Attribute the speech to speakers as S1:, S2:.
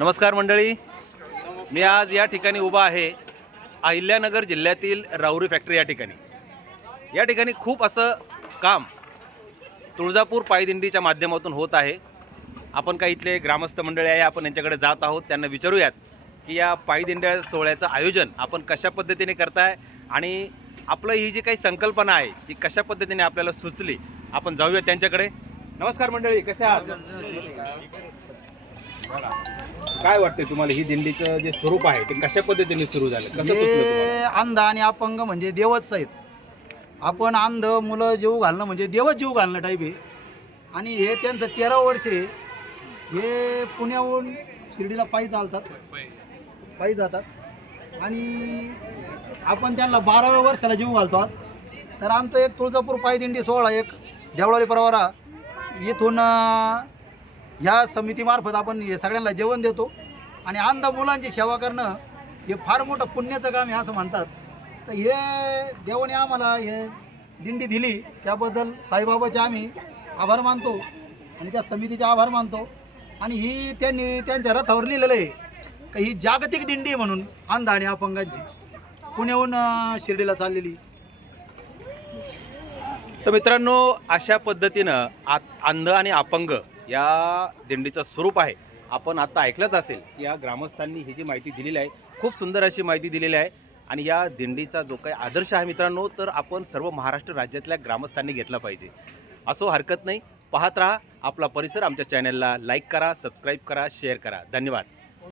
S1: नमस्कार मंडळी. मी आज या ठिकाणी उभा आहे अहिल्यानगर जिल्ह्यातील राहुरी फॅक्टरी या ठिकाणी. या ठिकाणी खूप असं काम तुळजापूर पायदिंडीच्या माध्यमातून होत आहे. आपण काही इथले ग्रामस्थ मंडळी आहे आपण यांच्याकडे जात आहोत त्यांना विचारूयात की या पायदिंड्या सोहळ्याचं आयोजन आपण कशा पद्धतीने करताय आणि आपलं ही जी काही संकल्पना आहे ती कशा पद्धतीने आपल्याला सुचली आपण जाऊया त्यांच्याकडे. नमस्कार मंडळी कशा आहात? काय वाटतंय तुम्हाला ही दिंडीचं जे स्वरूप आहे ते कशा पद्धतीने सुरू झालं? कसं सुचलं तुम्हाला?
S2: हे अंध आणि अपंग म्हणजे देवच आहेत आपण अंध मुलं जीव घालणं म्हणजे देवच जीव घालणं टाईप आहे. आणि हे त्यांचं तेरा वर्ष आहे. हे पुण्याहून शिर्डीला पायी चालतात. पायी जातात. आणि आपण त्यांना बाराव्या वर्षाला जीव घालतो आज. तर आमचं एक तुळजापूर पायदिंडी सोहळा एक देवळाली परवारा इथून अं, ह्या समितीमार्फत आपण हे सगळ्यांना जेवण देतो आणि अंध मुलांची सेवा करणं हे फार मोठं पुण्याचं काम आहे असं म्हणतात. तर हे देवाने आम्हाला हे दिंडी दिली. त्याबद्दल साईबाबाचे आम्ही आभार मानतो आणि त्या समितीचे आभार मानतो. आणि ही त्यांनी त्यांच्या रथावर लिहिलेलं आहे का ही जागतिक दिंडी म्हणून अंध आणि अपंगांची. पुण्याहून शिर्डीला चाललेली.
S1: तर मित्रांनो अशा पद्धतीनं आत अंध आणि अपंग या दिंडीचं स्वरूप आहे. आपण आता ऐकलंच असेल या ग्रामस्थांनी ही जी माहिती दिलेली आहे खूप सुंदर अशी माहिती दिलेली आहे आणि या दिंडीचा जो काही आदर्श आहे मित्रांनो तर आपण सर्व महाराष्ट्र राज्यातल्या ग्रामस्थांनी घेतला पाहिजे. असो हरकत नाही पाहत राहा आपला परिसर आमच्या चॅनलला लाईक करा सबस्क्राईब करा शेअर करा. धन्यवाद.